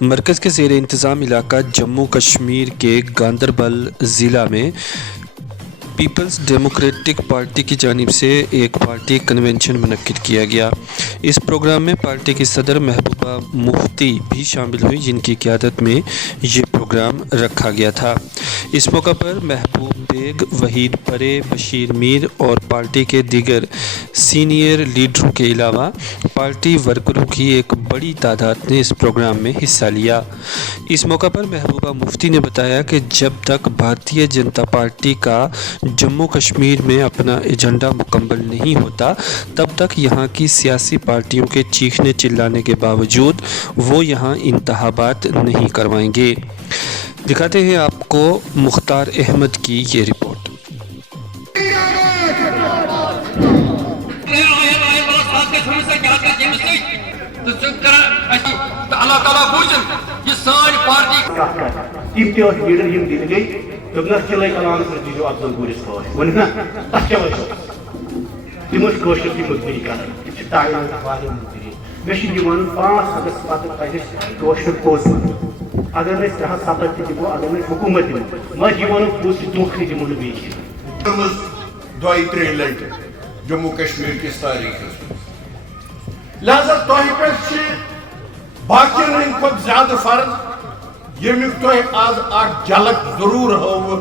مرکز کے زیر انتظام علاقہ جموں کشمیر کے گاندربل ضلع میں پیپلز ڈیموکریٹک پارٹی کی جانب سے ایک پارٹی کنونشن منعقد کیا گیا۔ اس پروگرام میں پارٹی کی صدر محبوبہ مفتی بھی شامل ہوئی، جن کی قیادت میں یہ پروگرام رکھا گیا تھا۔ اس موقع پر محبوب بیگ، وحید پرے، بشیر میر اور پارٹی کے دیگر سینئر لیڈروں کے علاوہ پارٹی ورکروں کی ایک بڑی تعداد نے اس پروگرام میں حصہ لیا۔ اس موقع پر محبوبہ مفتی نے بتایا کہ جب تک بھارتیہ جنتا پارٹی کا جموں کشمیر میں اپنا ایجنڈا مکمل نہیں ہوتا، تب تک یہاں کی سیاسی پارٹیوں کے چیخنے چلانے کے باوجود وہ یہاں انتخابات نہیں کروائیں گے۔ دکھاتے ہیں آپ کو مختار احمد کی یہ رپورٹ۔ اگر دمو اگر حکومت دمو دھوکہ دمو دوائی ترٛیٚیہِ لٹہِ جموں کشمیر کس تاریخس لہذا تۄہہِ پٮ۪ٹھ چھِ باقین ہٕنٛدۍ کھۄتہٕ زیادٕ فرض ییٚمیُک تۄہہِ آز اکھ جھلک ضروٗر ہٲوٕ۔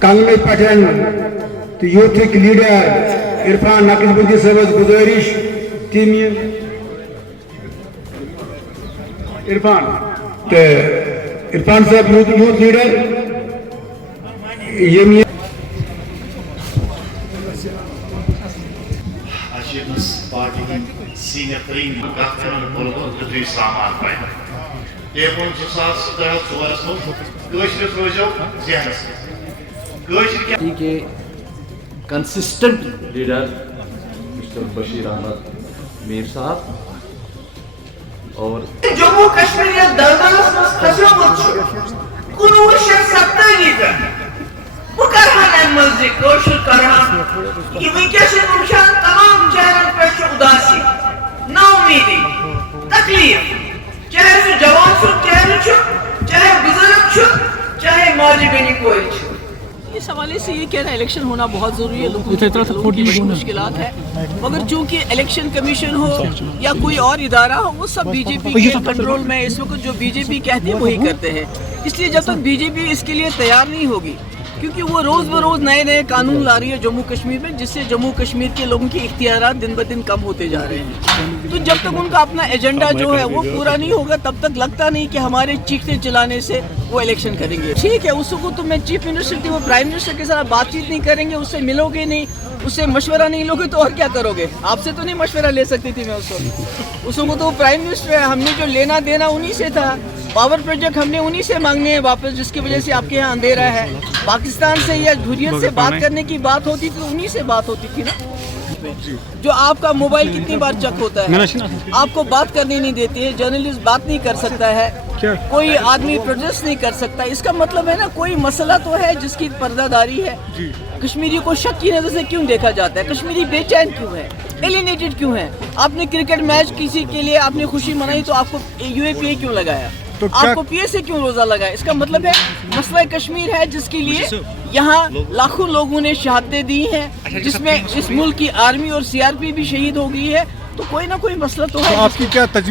کنگلہٕ پٮ۪ٹھ تہٕ یوٗتھٕکۍ لیڈر عرفان نقشبندی صٲبس گُزٲرِش تِم یِن عرفان صاحب یوٗتھ لیڈر یم پارٹی سینئر ترین سامان پہ ٹیبل 2003 کے consistent leader mister Bashir Ahmad Mir sahab اور جموں کشمیر دردانس مز کھسیومت 1970 بہ کرہا مز کوشش کرہا کہ ونکس وچھان تمام چہرن پہ اداسی، نا امیدی، تکلیف، چاہے سہ جوان سن چہرہ چاہے بزرگ چاہے ماجی بینی کوئی۔ اس حوالے سے یہ کہنا الیکشن ہونا بہت ضروری ہے، لوگوں کی بڑی مشکلات ہے، مگر چونکہ الیکشن کمیشن ہو یا کوئی اور ادارہ ہو، وہ سب بی جے پی کے کنٹرول میں اس وقت جو بی جے پی کہتے ہیں وہی کرتے ہیں۔ اس لیے جب تک بی جے پی اس کے لیے تیار نہیں ہوگی، کیونکہ وہ روز بروز نئے نئے قانون لا رہی ہے جموں کشمیر میں، جس سے جموں کشمیر کے لوگوں کے اختیارات دن بدن کم ہوتے جا رہے ہیں، تو جب تک ان کا اپنا ایجنڈا جو ہے وہ پورا نہیں ہوگا، تب تک لگتا نہیں کہ ہمارے چیخنے چلانے سے وہ الیکشن کریں گے۔ ٹھیک ہے، اس کو تو میں چیف منسٹر تھی، وہ پرائم منسٹر کے ساتھ بات چیت نہیں کریں گے، اس سے ملو گے نہیں، اس سے مشورہ نہیں لوگے تو اور کیا کرو گے؟ آپ سے تو نہیں مشورہ لے سکتی تھی میں اس کو تو پرائم منسٹر ہے، ہم نے جو لینا دینا انہی سے تھا، پاور پروجیکٹ ہم نے انہی سے مانگنے ہیں واپس، جس کی وجہ سے آپ کے یہاں اندھیرا ہے۔ پاکستان سے یا حریت سے بات کرنے کی بات ہوتی تھی، انہی سے بات ہوتی تھی نا۔ جو آپ کا موبائل کتنی بار چیک ہوتا ہے، آپ کو بات کرنے نہیں دیتے ہیں، جرنلسٹ بات نہیں کر سکتا ہے، کوئی آدمی پروٹیسٹ نہیں کر سکتا، اس کا مطلب ہے نا کوئی مسئلہ تو ہے جس کی پردہ داری ہے۔ کشمیری کو شک کی نظر سے کیوں دیکھا جاتا ہے؟ کشمیری بے چین کیوں ہے؟ ایلینیٹڈ کیوں ہے؟ آپ نے کرکٹ میچ کسی کے لیے آپ نے خوشی منائی تو آپ کو یو اے پی اے کیوں لگایا؟ آپ کو پی اے سے کیوں روزہ لگایا؟ اس کا مطلب ہے مسئلہ کشمیر ہے جس کے لیے یہاں لاکھوں لوگوں نے شہادتیں دی ہیں، جس میں اس ملک کی آرمی اور سی آر پی بھی شہید ہو گئی ہے، تو کوئی نہ کوئی مسئلہ تو ہے۔ آپ کی کیا تجویز